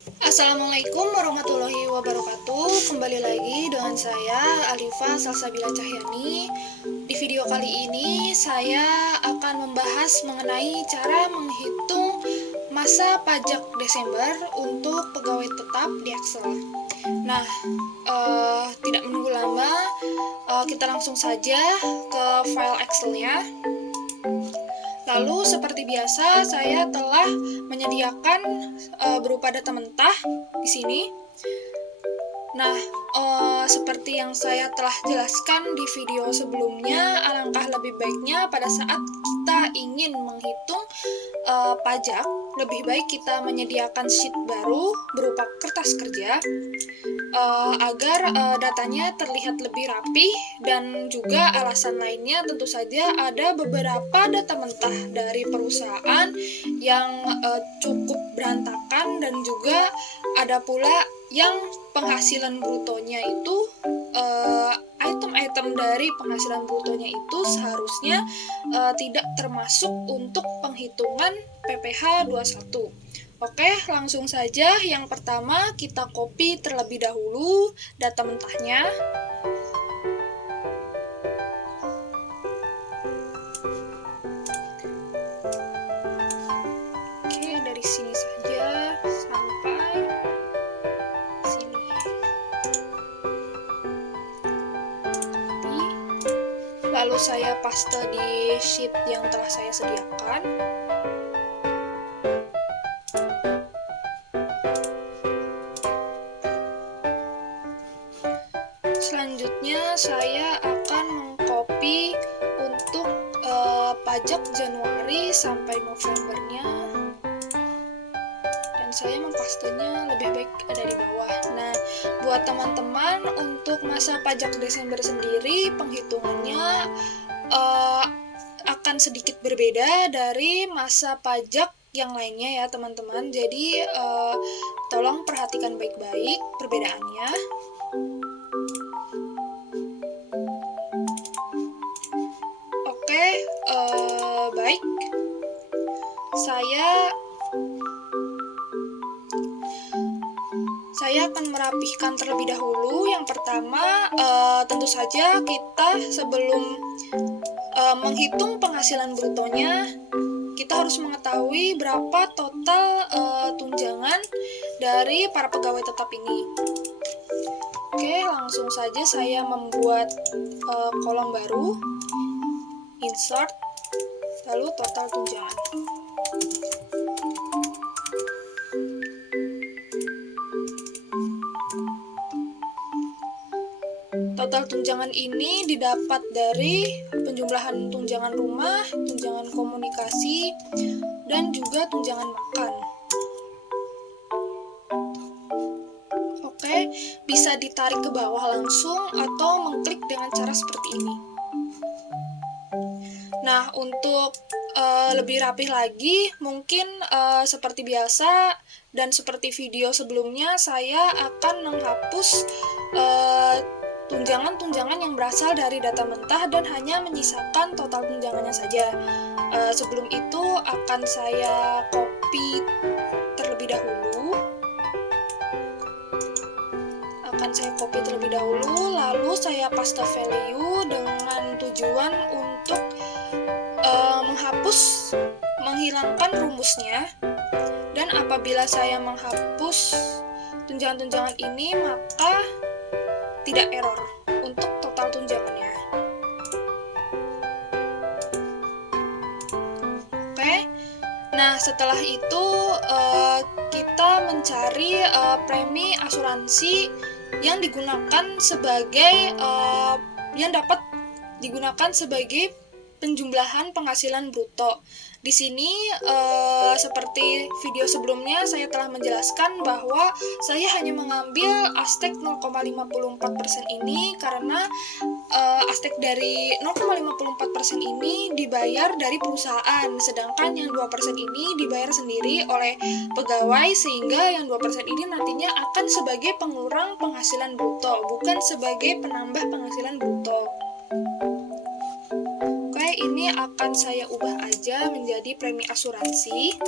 Assalamualaikum warahmatullahi wabarakatuh. Kembali lagi dengan saya Alifa Salsabila Cahyani. Di video kali ini saya akan membahas mengenai cara menghitung masa pajak Desember untuk pegawai tetap di Excel. Nah, tidak menunggu lama, kita langsung saja ke file Excel-nya. Lalu seperti biasa saya telah menyediakan berupa data mentah di sini. Nah, seperti yang saya telah jelaskan di video sebelumnya, alangkah lebih baiknya pada saat kita ingin menghitung pajak, lebih baik kita menyediakan sheet baru berupa kertas kerja agar datanya terlihat lebih rapi, dan juga alasan lainnya tentu saja ada beberapa data mentah dari perusahaan yang cukup berantakan, dan juga ada pula yang penghasilan brutonya itu item-item dari penghasilan brutonya itu seharusnya tidak termasuk untuk penghitungan PPh 21. Oke, langsung saja. Yang pertama, kita copy terlebih dahulu data mentahnya. Oke, dari sini saja sampai sini. Lalu saya paste di sheet yang telah saya sediakan. Selanjutnya saya akan mengcopy untuk pajak Januari sampai Novembernya, dan saya mempastenya lebih baik ada di bawah. Nah, buat teman-teman untuk masa pajak Desember sendiri penghitungannya akan sedikit berbeda dari masa pajak yang lainnya ya teman-teman. Jadi tolong perhatikan baik-baik perbedaannya. Baik, saya akan merapihkan terlebih dahulu. Yang pertama, tentu saja kita sebelum menghitung penghasilan brutonya, kita harus mengetahui berapa total tunjangan dari para pegawai tetap ini. Oke, langsung saja saya membuat kolom baru, insert, lalu total tunjangan. Total tunjangan ini didapat dari penjumlahan tunjangan rumah, tunjangan komunikasi, dan juga tunjangan makan. Oke, bisa ditarik ke bawah langsung atau mengklik dengan cara seperti ini. Nah, untuk lebih rapih lagi, mungkin seperti biasa dan seperti video sebelumnya, saya akan menghapus tunjangan-tunjangan yang berasal dari data mentah dan hanya menyisakan total tunjangannya saja. Sebelum itu akan saya copy terlebih dahulu. Lalu saya paste value dengan tujuan untuk menghilangkan rumusnya. Dan apabila saya menghapus tunjangan-tunjangan ini, maka tidak error untuk total tunjangannya. Oke, nah setelah itu kita mencari premi asuransi yang digunakan sebagai yang dapat digunakan sebagai penjumlahan penghasilan bruto. Di sini seperti video sebelumnya saya telah menjelaskan bahwa saya hanya mengambil Aztec 0,54% ini karena Aztec dari 0,54% ini dibayar dari perusahaan, sedangkan yang 2% ini dibayar sendiri oleh pegawai, sehingga yang 2% ini nantinya akan sebagai pengurang penghasilan bruto, bukan sebagai penambah penghasilan bruto. Ini akan saya ubah aja menjadi premi asuransi.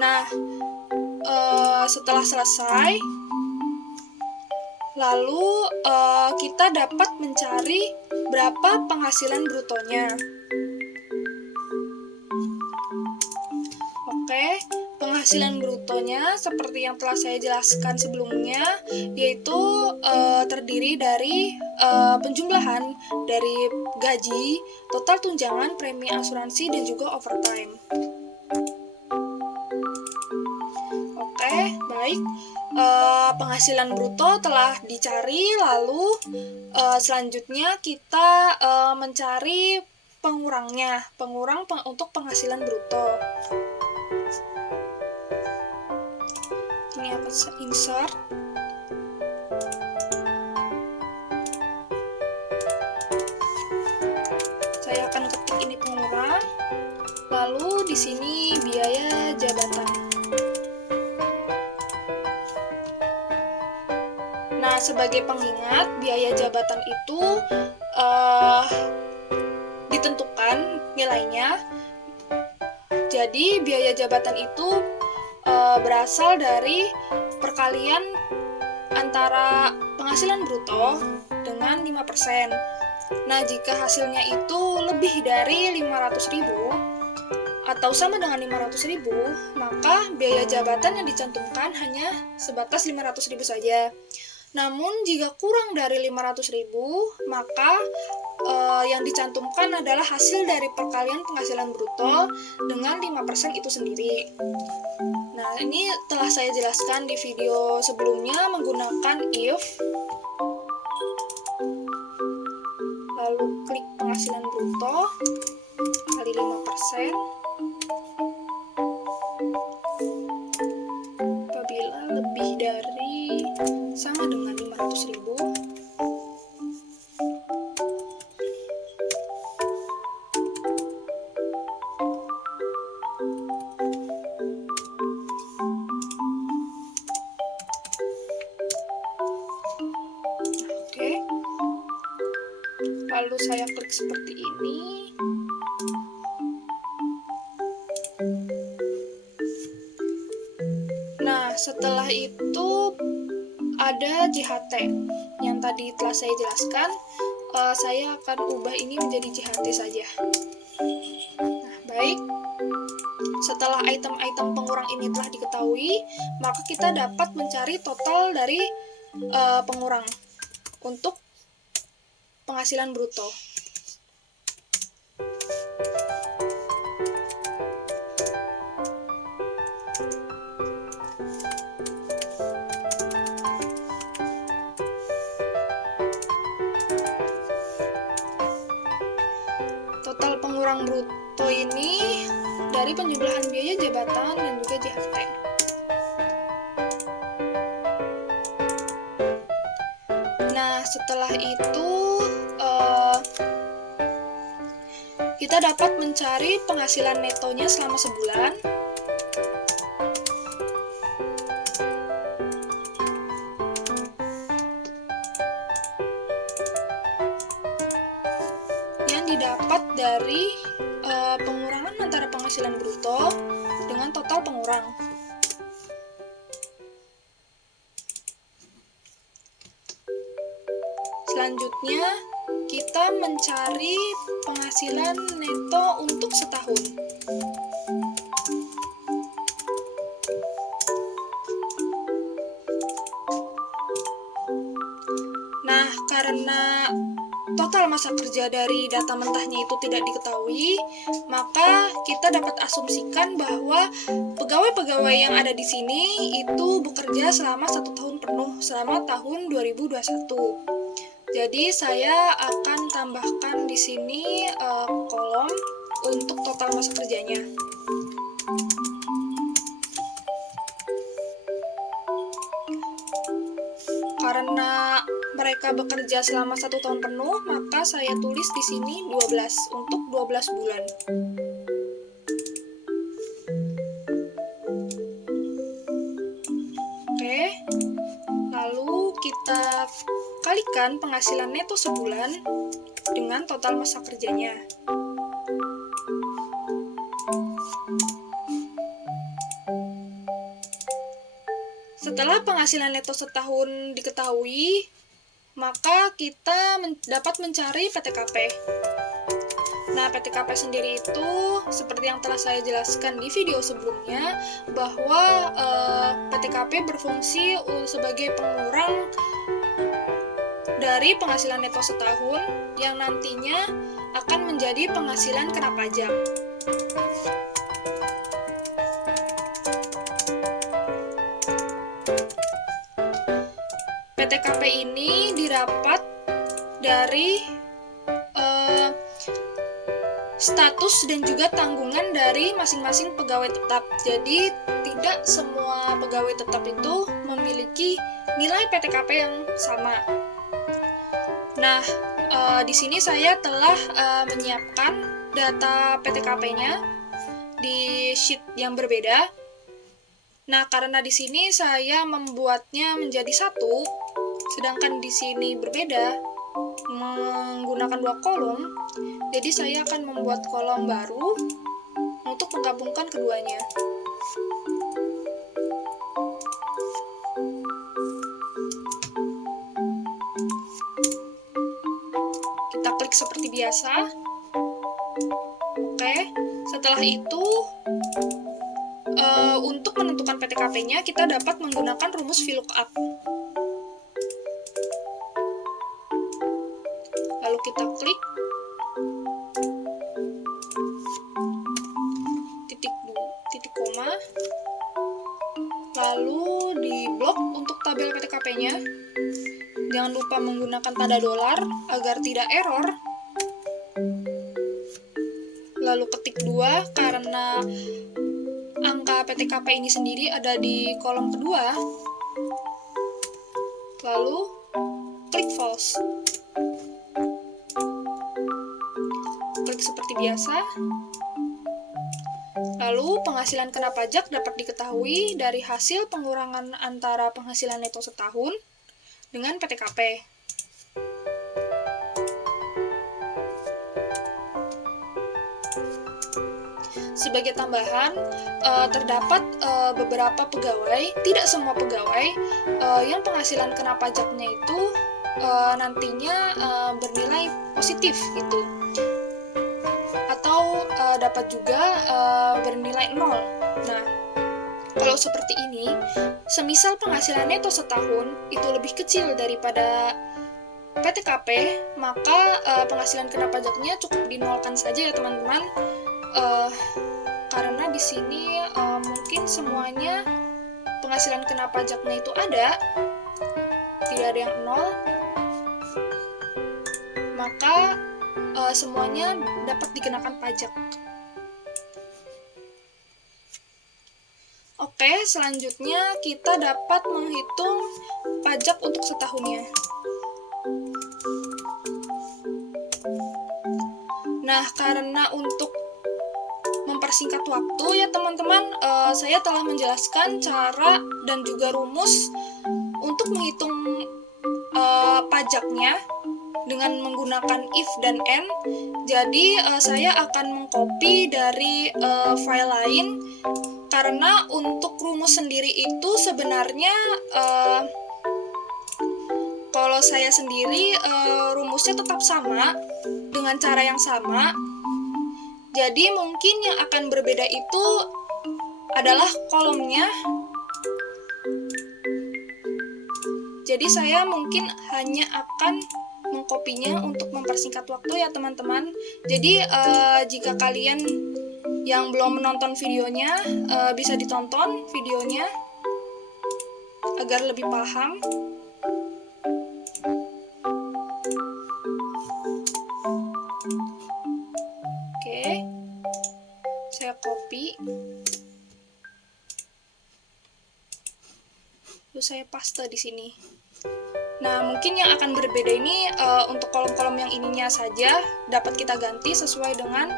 Nah, setelah selesai, lalu kita dapat mencari berapa penghasilan brutonya. Oke, penghasilan brutonya seperti yang telah saya jelaskan sebelumnya, yaitu terdiri dari penjumlahan dari gaji, total tunjangan, premi asuransi, dan juga overtime. Oke, baik. Penghasilan bruto telah dicari, lalu selanjutnya kita mencari pengurangnya, untuk penghasilan bruto. Ini akan saya insert. Saya akan ketik ini pengurang, lalu di sini biaya jabatan. Nah, sebagai pengingat, biaya jabatan itu ditentukan nilainya. Jadi, biaya jabatan itu berasal dari perkalian antara penghasilan bruto dengan 5%. Nah, jika hasilnya itu lebih dari 500.000 atau sama dengan 500.000, maka biaya jabatan yang dicantumkan hanya sebatas 500.000 saja. Namun, jika kurang dari 500.000, maka yang dicantumkan adalah hasil dari perkalian penghasilan bruto dengan 5% itu sendiri. Nah, ini telah saya jelaskan di video sebelumnya menggunakan if, lalu klik penghasilan bruto kali 5%, apabila lebih dari sama dengan 500.000. Oke. Lalu saya klik seperti ini. Nah, setelah itu ada JHT yang tadi telah saya jelaskan. Saya akan ubah ini menjadi JHT saja. Nah, baik. Setelah item-item pengurang ini telah diketahui, maka kita dapat mencari total dari pengurang untuk penghasilan bruto. Total pengurang bruto ini dari penjumlahan biaya jabatan dan juga JHT. Nah, setelah itu kita dapat mencari penghasilan netonya selama sebulan. Yang didapat dari pengurangan antara penghasilan bruto dengan total pengurang. Selanjutnya, kita mencari penghasilan neto untuk setahun. Nah, karena total masa kerja dari data mentahnya itu tidak diketahui, maka kita dapat asumsikan bahwa pegawai-pegawai yang ada di sini itu bekerja selama 1 tahun penuh, selama tahun 2021. Jadi saya akan tambahkan di sini kolom untuk total masa kerjanya. Karena mereka bekerja selama 1 tahun penuh, maka saya tulis di sini 12 untuk 12 bulan. Oke. Lalu kita kalikan penghasilan neto sebulan dengan total masa kerjanya. Setelah penghasilan neto setahun diketahui, maka kita dapat mencari PTKP. Nah, PTKP sendiri itu seperti yang telah saya jelaskan di video sebelumnya, bahwa PTKP berfungsi sebagai pengurang dari penghasilan neto setahun yang nantinya akan menjadi penghasilan kena pajak. PTKP ini didapat dari status dan juga tanggungan dari masing-masing pegawai tetap. Jadi tidak semua pegawai tetap itu memiliki nilai PTKP yang sama. Nah, di sini saya telah menyiapkan data PTKP-nya di sheet yang berbeda. Nah, karena di sini saya membuatnya menjadi satu, sedangkan di sini berbeda, menggunakan 2 kolom, jadi saya akan membuat kolom baru untuk menggabungkan keduanya. Kita klik seperti biasa. Oke, setelah itu untuk menentukan PTKP-nya kita dapat menggunakan rumus VLOOKUP. Lalu kita klik titik koma, lalu di blok untuk tabel PTKP-nya. Jangan lupa menggunakan tanda dolar agar tidak error. Lalu ketik 2 karena angka PTKP ini sendiri ada di kolom kedua. Lalu klik false. Klik seperti biasa. Lalu penghasilan kena pajak dapat diketahui dari hasil pengurangan antara penghasilan neto setahun dengan PTKP. Sebagai tambahan, terdapat beberapa pegawai, tidak semua pegawai, yang penghasilan kena pajaknya itu nantinya bernilai positif gitu. Atau dapat juga bernilai 0. Nah, kalau seperti ini, semisal penghasilan neto setahun itu lebih kecil daripada PTKP, maka penghasilan kena pajaknya cukup dinolkan saja ya teman-teman. Karena di sini mungkin semuanya penghasilan kena pajaknya itu ada, tidak ada yang 0, maka semuanya dapat dikenakan pajak. Oke, selanjutnya kita dapat menghitung pajak untuk setahunnya. Nah, karena untuk mempersingkat waktu ya teman-teman, saya telah menjelaskan cara dan juga rumus untuk menghitung pajaknya dengan menggunakan if dan and. Jadi saya akan mengcopy dari file lain, karena untuk rumus sendiri itu sebenarnya kalau saya sendiri rumusnya tetap sama dengan cara yang sama. Jadi mungkin yang akan berbeda itu adalah kolomnya. Jadi saya mungkin hanya akan mengkopinya untuk mempersingkat waktu ya teman-teman. Jadi jika kalian yang belum menonton videonya, bisa ditonton videonya agar lebih paham. Oke, saya copy, lalu saya paste di sini. Nah, mungkin yang akan berbeda ini untuk kolom-kolom yang ininya saja dapat kita ganti sesuai dengan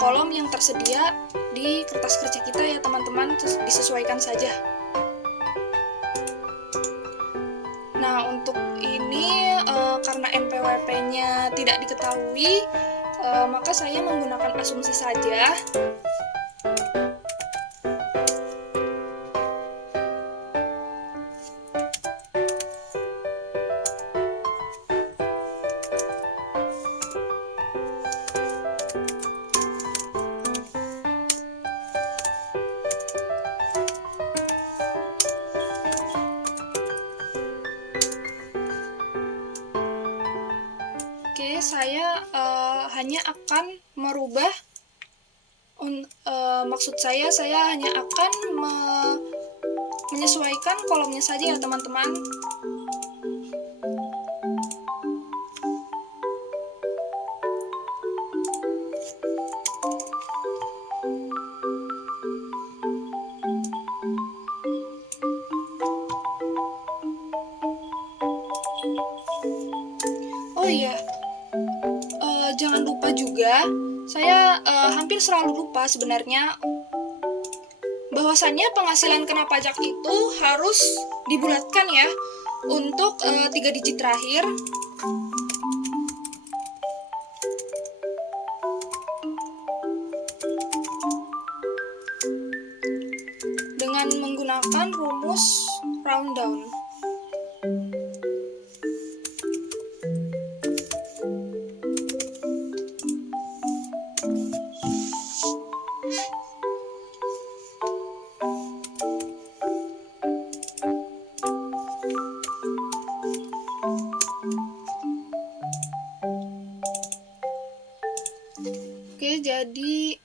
kolom yang tersedia di kertas kerja kita ya teman-teman, disesuaikan saja. Nah, untuk ini karena NPWP-nya tidak diketahui, maka saya menggunakan asumsi saja. saya hanya akan merubah, maksud saya hanya akan menyesuaikan kolomnya saja ya teman-teman. Oh iya, jangan lupa juga, saya hampir selalu lupa sebenarnya, bahwasannya penghasilan kena pajak itu harus dibulatkan ya untuk 3 digit terakhir. Dengan menggunakan rumus round down. Oke, jadi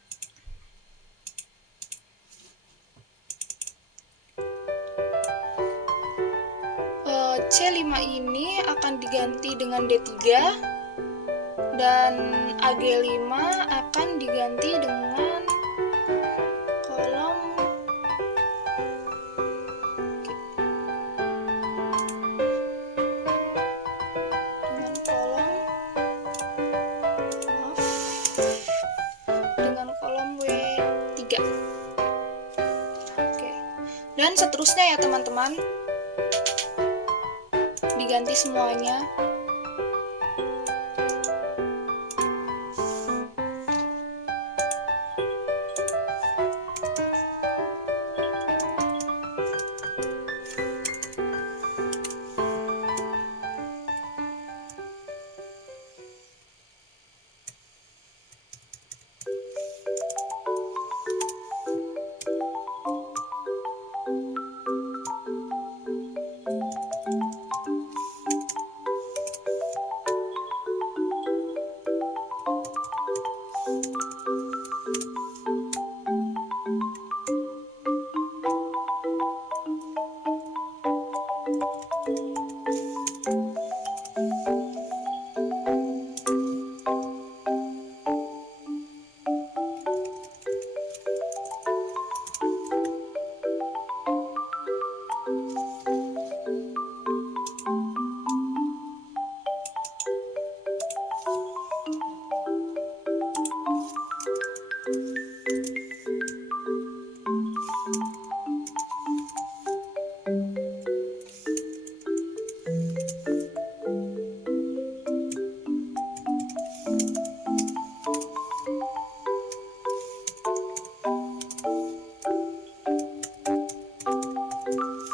C5 ini akan diganti dengan D3 dan AG5 akan diganti dengan kolom W3. Oke. Dan seterusnya ya teman-teman. Diganti semuanya.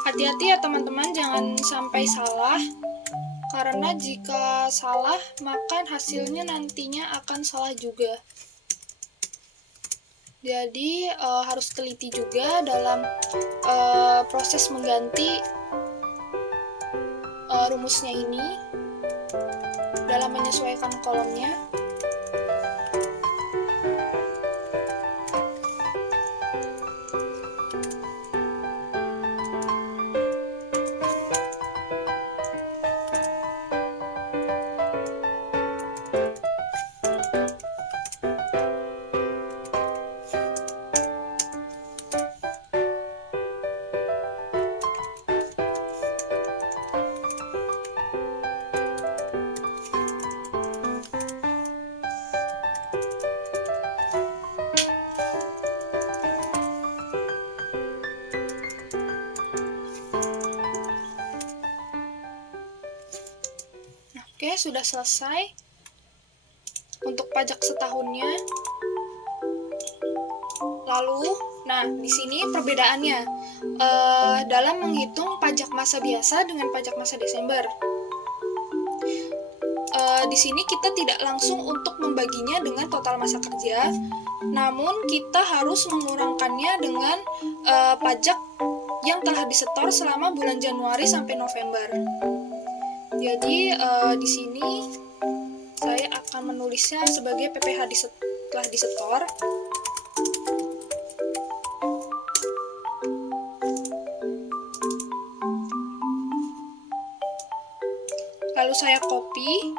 Hati-hati ya teman-teman, jangan sampai salah, karena jika salah maka hasilnya nantinya akan salah juga. Jadi harus teliti juga dalam proses mengganti rumusnya ini dalam menyesuaikan kolomnya. Oke, sudah selesai untuk pajak setahunnya. Lalu, nah di sini perbedaannya dalam menghitung pajak masa biasa dengan pajak masa Desember. Di sini kita tidak langsung untuk membaginya dengan total masa kerja, namun kita harus mengurangkannya dengan pajak yang telah disetor selama bulan Januari sampai November. Jadi di sini saya akan menulisnya sebagai PPh telah disetor. Lalu saya copy.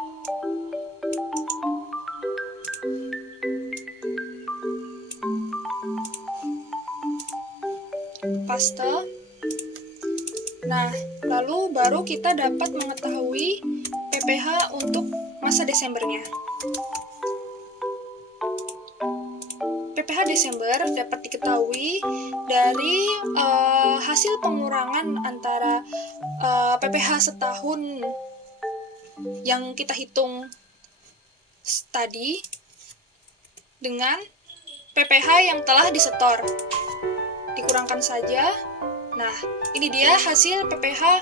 Paste. Nah, lalu baru kita dapat mengetahui PPh untuk masa Desembernya. PPh Desember dapat diketahui dari hasil pengurangan antara PPh setahun yang kita hitung tadi dengan PPh yang telah disetor. Dikurangkan saja. Nah, ini dia hasil PPh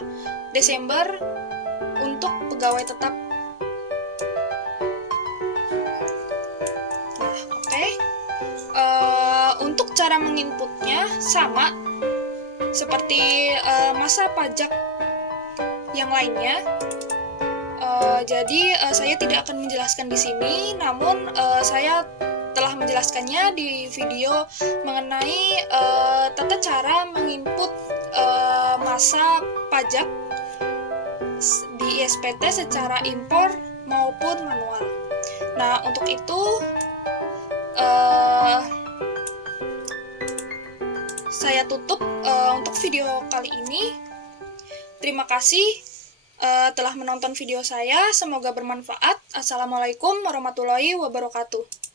Desember untuk pegawai tetap. Nah, oke. Untuk cara menginputnya sama seperti masa pajak yang lainnya. Jadi saya tidak akan menjelaskan di sini, namun saya telah menjelaskannya di video mengenai tata cara menginput masa pajak di ISPT secara impor maupun manual. Nah, untuk itu saya tutup untuk video kali ini. Terima kasih telah menonton video saya. Semoga bermanfaat. Assalamualaikum warahmatullahi wabarakatuh.